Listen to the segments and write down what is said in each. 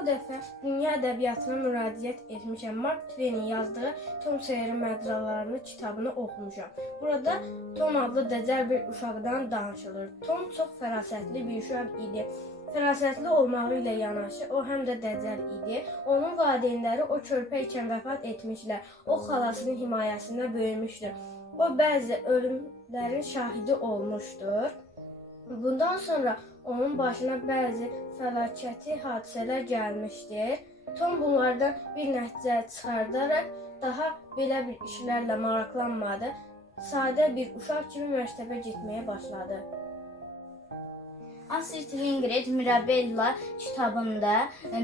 bu dəfə dünya ədəbiyyatına müraciət etmişəm. Mark Twainin yazdığı Tom Sawyerin macəralarını kitabını oxumuşam. Burada Tom adlı dəcəl bir uşaqdan danışılır. Tom çox fərasətli bir uşaq idi. Fərasətli olmağı ilə yanaşı, o həm də dəcəl idi. Onun valideynləri o körpə ikən vəfat etmişlər. O xalasının himayəsində böyümüşdür. O bəzi ölümlərin şahidi olmuşdur. Bundan sonra onun başına bəzi fəlakəti hadisələr gəlmişdir. Tom bunlardan bir nəticə çıxardaraq daha belə bir işlərlə maraqlanmadı. Sadə bir uşaq kimi məktəbə getməyə başladı. Astrid Lindgren Mirabella kitabında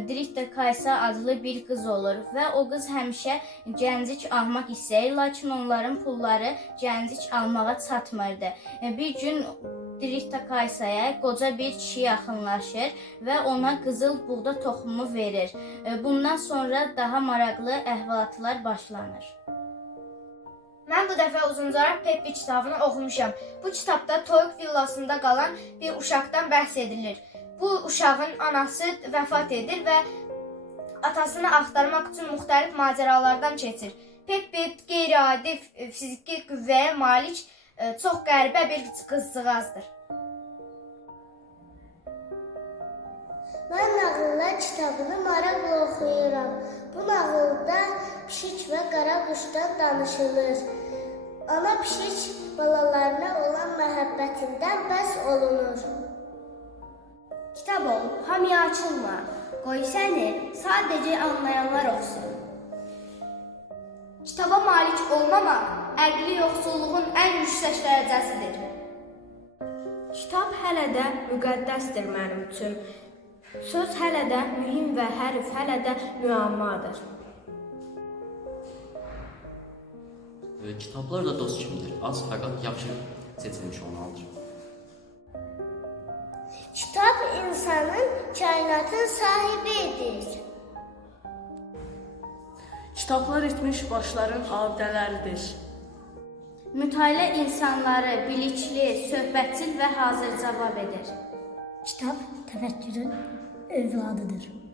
Dritta Kaysa adlı bir qız olur və o qız həmişə gəncik almaq istəyir, lakin onların pulları gəncik almağa çatmırdı. Bir gün Dritta Kaysaya qoca bir kişi yaxınlaşır və ona qızıl buğda toxumu verir. Bundan sonra daha maraqlı əhvalatlar başlanır. Mən bu dəfə Uzuncaraq Peppi kitabını oxumuşam. Bu kitabda toyuq villasında qalan bir uşaqdan bəhs edilir. Bu uşağın anası vəfat edir və atasını axtarmaq üçün müxtəlif macəralardan keçir. Peppi qeyri-adi fiziki qüvvəyə malik çox qəribə bir qızcığazdır. Mən nağıllar kitabını maraqla oxuyuram. Bu nağılda pişik və qara quşdan danışılır. Ana pişik balalarına olan məhəbbətindən bəhs olunur. Kitab ol, hamıya açılma. Qoy səni sadəcə anlayanlar oxusun. Kitaba malik olmamaq əqli yoxsulluğun ən yüksək dərəcəsidir. Kitab hələ də müqəddəsdir mənim üçün. Söz hələ də mühüm və hərf hələ də müəmmadır. Kitablar da dost kimidir. Az fəqət yaxşı seçilmiş olmalıdır. Kitab insanın kainatın sahibidir. Kitablar etmiş başların abidələridir. Mütaliə insanları bilikli, söhbətçil və hazır cavab edir. Kitab təfəkkürün övladıdır.